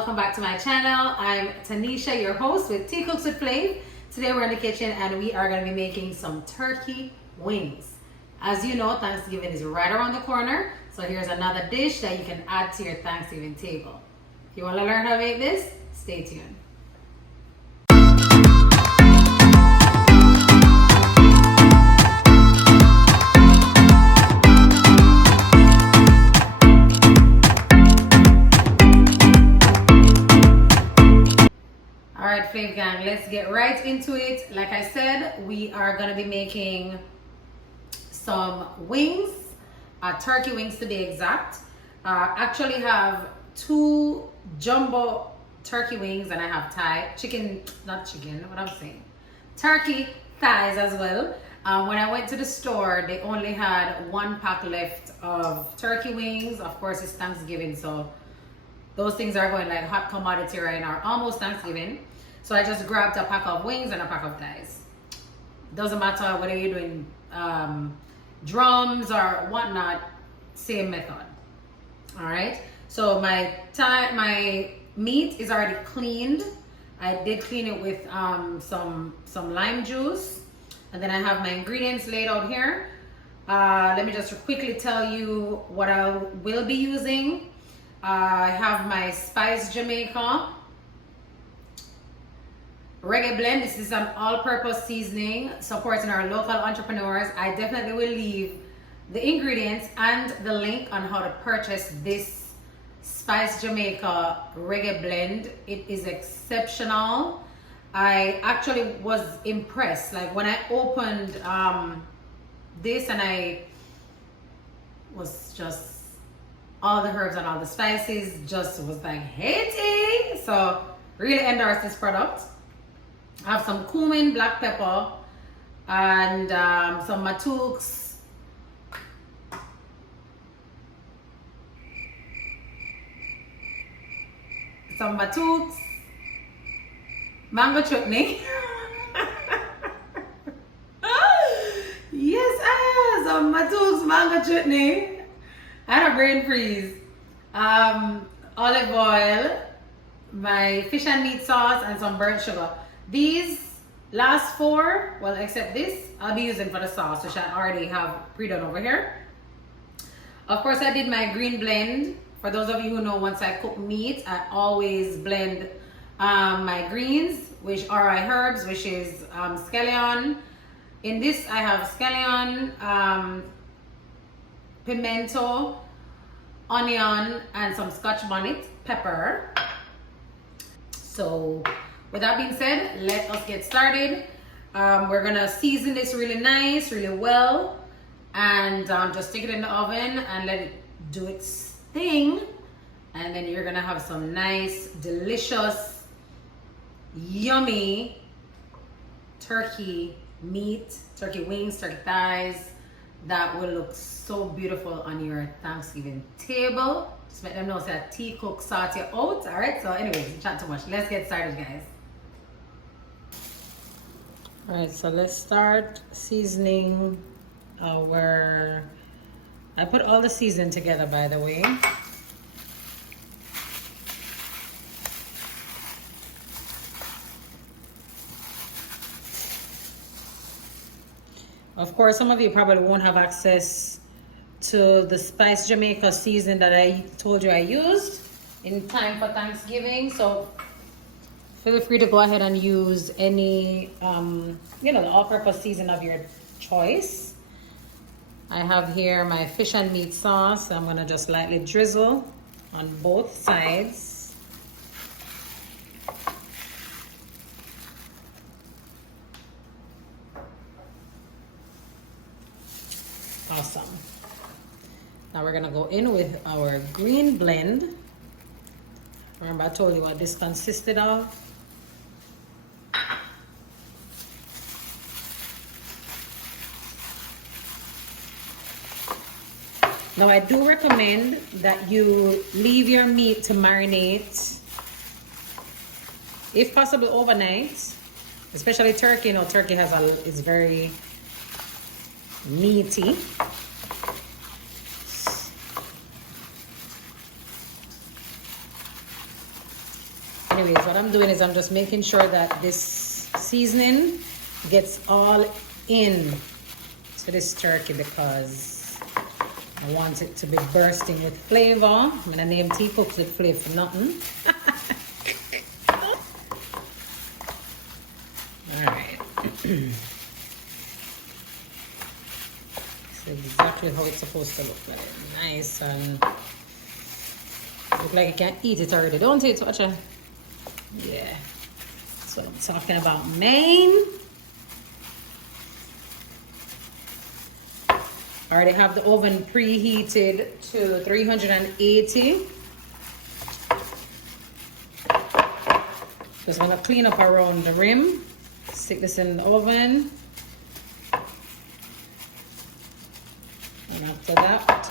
welcome back to my channel. I'm Tanisha, your host with Tcookswithflave. Today we're in the kitchen and we are going to be making some turkey wings. As you know, Thanksgiving is right around the corner, so here's another dish that you can add to your Thanksgiving table. If you want to learn how to make this, stay tuned. Alright, Flave Gang, let's get right into it. Like I said, we are going to be making some wings, turkey wings to be exact. Actually have two jumbo turkey wings and I have turkey thighs as well. When I went to the store, they only had one pack left of turkey wings. Of course, it's Thanksgiving, so those things are going like hot commodity right now, almost Thanksgiving. So I just grabbed a pack of wings and a pack of thighs. Doesn't matter whether you're doing drums or whatnot, same method. All right. So my meat is already cleaned. I did clean it with some lime juice, and then I have my ingredients laid out here. Let me just quickly tell you what I will be using. I have my Spice Jamaica Reggae blend. This is an all-purpose seasoning supporting our local entrepreneurs. I definitely will leave the ingredients and the link on how to purchase this Spice Jamaica Reggae blend. It is exceptional. I actually was impressed. Like when I opened this and I was just, all the herbs and all the spices just was like, hey, so really endorse this product. I have some cumin, black pepper, and some matooks. Some matooks, mango chutney. Yes, I have some matooks, mango chutney. I had a brain freeze. Olive oil, my fish and meat sauce, and some burnt sugar. These last four, well, except this, I'll be using for the sauce, which I already have pre-done over here. Of course, I did my green blend. For those of you who know, once I cook meat, I always blend my greens, which are my herbs, which is scallion. In this, I have scallion, pimento, onion, and some scotch bonnet pepper. So with that being said, let us get started. We're gonna season this really nice, really well, and just stick it in the oven and let it do its thing. And then you're gonna have some nice, delicious, yummy turkey meat, turkey wings, turkey thighs that will look so beautiful on your Thanksgiving table. Just let them know that T cook sort you out. All right, so anyways, chat too much. Let's get started, guys. All right, so let's start seasoning our, I put all the seasoning together, by the way. Of course, some of you probably won't have access to the Spice Jamaica seasoning that I told you I used in time for Thanksgiving. So feel free to go ahead and use any, the all-purpose season of your choice. I have here my fish and meat sauce. I'm gonna just lightly drizzle on both sides. Awesome. Now we're gonna go in with our green blend. Remember I told you what this consisted of? Now I do recommend that you leave your meat to marinate, if possible overnight, especially turkey. You know, turkey is very meaty. I'm doing is I'm just making sure that this seasoning gets all in to this turkey because I want it to be bursting with flavor. I'm gonna name Tcookswithflave for nothing. Alright. This is exactly how it's supposed to look, like nice and look like you can eat it already, don't it, Watcha? Yeah, that's what I'm talking about, man. I already have the oven preheated to 380. Just want to clean up around the rim. Stick this in the oven. And after that,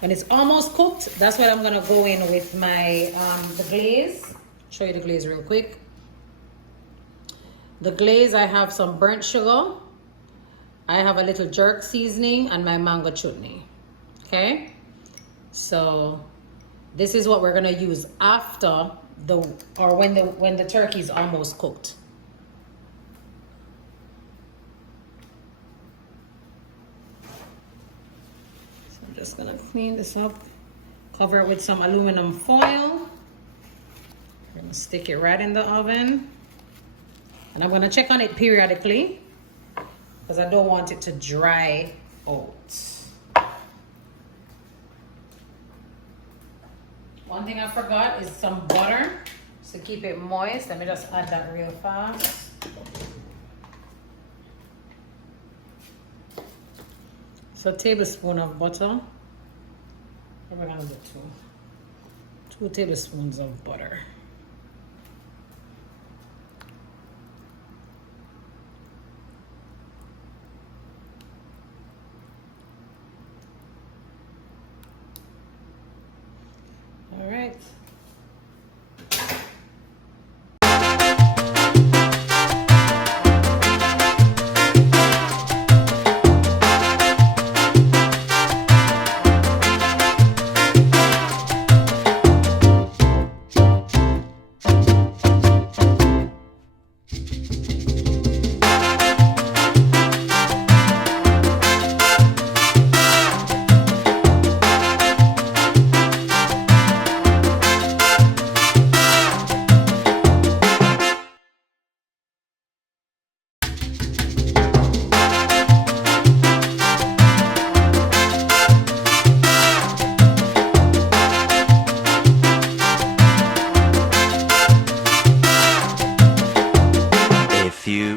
when it's almost cooked, that's when I'm gonna go in with my the glaze. Show you the glaze real quick. The glaze, I have some burnt sugar. I have a little jerk seasoning and my mango chutney. Okay, so this is what we're gonna use after when the turkey is almost cooked. So I'm just gonna clean this up, cover it with some aluminum foil. I'm gonna stick it right in the oven, and I'm gonna check on it periodically because I don't want it to dry out. One thing I forgot is some butter to keep it moist. Let me just add that real fast. So a tablespoon of butter. We're gonna do two tablespoons of butter. All right.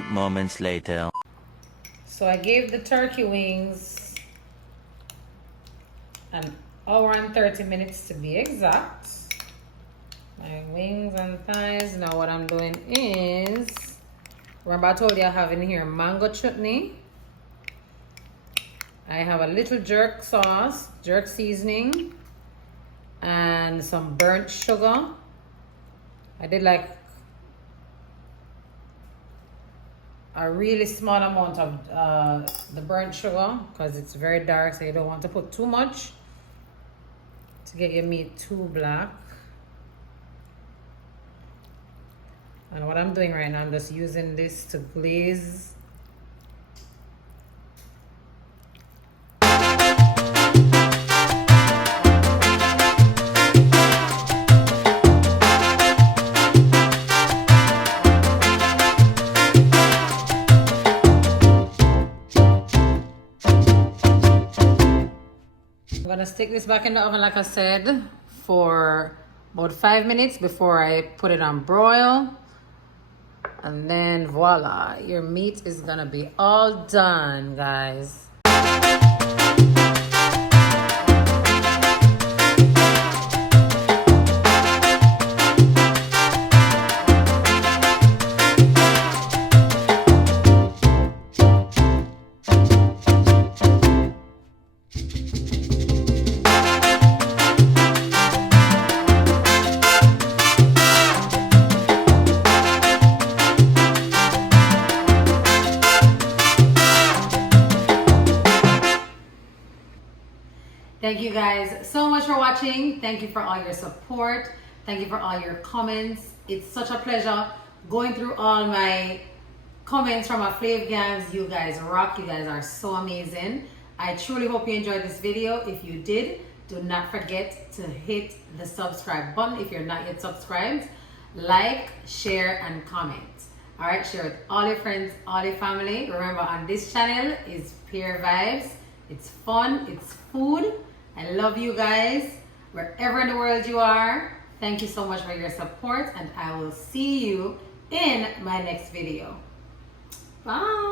Moments later. So I gave the turkey wings an hour and 30 minutes to be exact. My wings and thighs. Now what I'm doing is, remember I told you I have in here mango chutney. I have a little jerk sauce, jerk seasoning, and some burnt sugar. I did like a really small amount of the burnt sugar because it's very dark, so you don't want to put too much to get your meat too black. And what I'm doing right now, I'm just using this to glaze. I'm gonna stick this back in the oven, like I said, for about 5 minutes before I put it on broil. And then voila, your meat is gonna be all done, guys. Thank you guys so much for watching. Thank you for all your support. Thank you for all your comments. It's such a pleasure going through all my comments from our Flave gangs. You guys rock. You guys are so amazing. I truly hope you enjoyed this video. If you did, do not forget to hit the subscribe button if you're not yet subscribed. Like, share, and comment. All right, share with all your friends, all your family. Remember, on this channel is pure vibes. It's fun, it's food. I love you guys wherever in the world you are. Thank you so much for your support, and I will see you in my next video. Bye.